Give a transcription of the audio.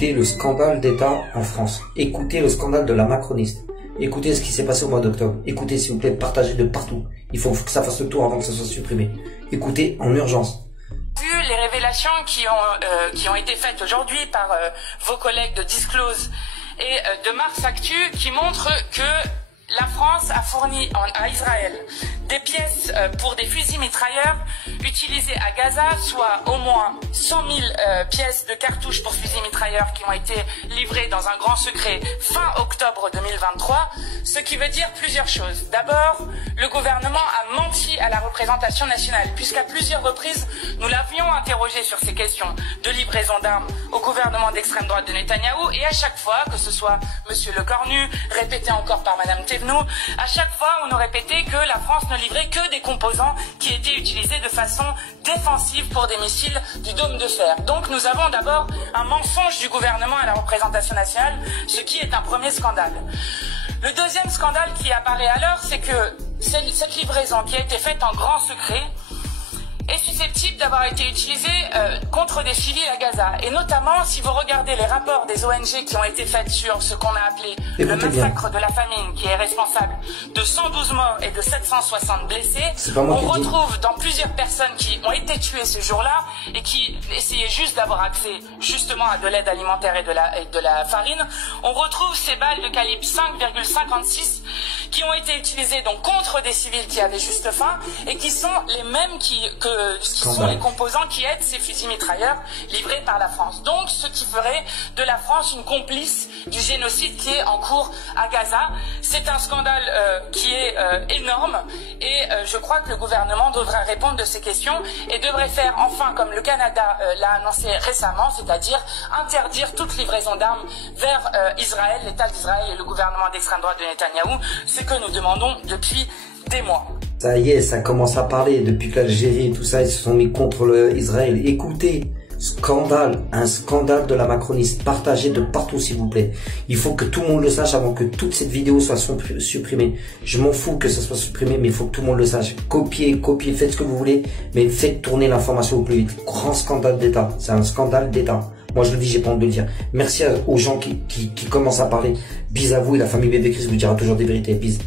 écoutez le scandale d'État en France. Écoutez le scandale de la macroniste. Écoutez ce qui s'est passé au mois d'octobre. Écoutez, s'il vous plaît, partagez de partout. Il faut que ça fasse le tour avant que ça soit supprimé. Écoutez en urgence. Vu les révélations qui ont été faites aujourd'hui par vos collègues de Disclose et de Mars Actu, qui montrent que la France a fourni à Israël des pièces pour des fusils mitrailleurs utilisés à Gaza, soit au moins 100 000 pièces de cartouches pour fusils mitrailleurs qui ont été livrées dans un grand secret fin octobre 2023, ce qui veut dire plusieurs choses. D'abord, le gouvernement a menti à la représentation nationale, puisqu'à plusieurs reprises, nous l'avions interrogé sur ces questions de livraison d'armes au gouvernement d'extrême droite de Netanyahou, et à chaque fois, que ce soit Monsieur Lecornu, répété encore par Madame Thévenoud, à chaque fois, on nous répétait que la France ne livrait que des composants qui étaient utilisés de façon défensive pour des missiles du dôme de fer. Donc nous avons d'abord un mensonge du gouvernement à la représentation nationale, ce qui est un premier scandale. Le deuxième scandale qui apparaît alors, c'est que cette livraison qui a été faite en grand secret est susceptible d'avoir été utilisée contre des civils à Gaza. Et notamment, si vous regardez les rapports des ONG qui ont été faits sur ce qu'on a appelé le massacre de la famine, qui est responsable de 112 morts et de 760 blessés, on retrouve dans plusieurs personnes qui ont été tuées ce jour-là et qui essayaient juste d'avoir accès justement à de l'aide alimentaire et de la farine, on retrouve ces balles de calibre 5,56 qui ont été utilisées donc contre des civils qui avaient juste faim et qui sont les mêmes qui sont les composants qui aident ces fusils mitrailleurs livrés par la France. Donc, ce qui ferait de la France une complice du génocide qui est en cours à Gaza. C'est un scandale qui est énorme et je crois que le gouvernement devrait répondre de ces questions et devrait faire enfin, comme le Canada l'a annoncé récemment, c'est-à-dire interdire toute livraison d'armes vers Israël, l'État d'Israël et le gouvernement d'extrême droite de Netanyahou, ce que nous demandons depuis des mois. Ça y est, ça commence à parler. Depuis que l'Algérie et tout ça, ils se sont mis contre Israël. Écoutez, scandale, un scandale de la macroniste. Partagez de partout, s'il vous plaît. Il faut que tout le monde le sache avant que toute cette vidéo soit supprimée. Je m'en fous que ça soit supprimé, mais il faut que tout le monde le sache. Copiez, faites ce que vous voulez, mais faites tourner l'information au plus vite. Grand scandale d'État. C'est un scandale d'État. Moi, je le dis, j'ai pas honte de le dire. Merci aux gens qui commencent à parler. Bis à vous et la famille Bébé Christ vous dira toujours des vérités. Bis.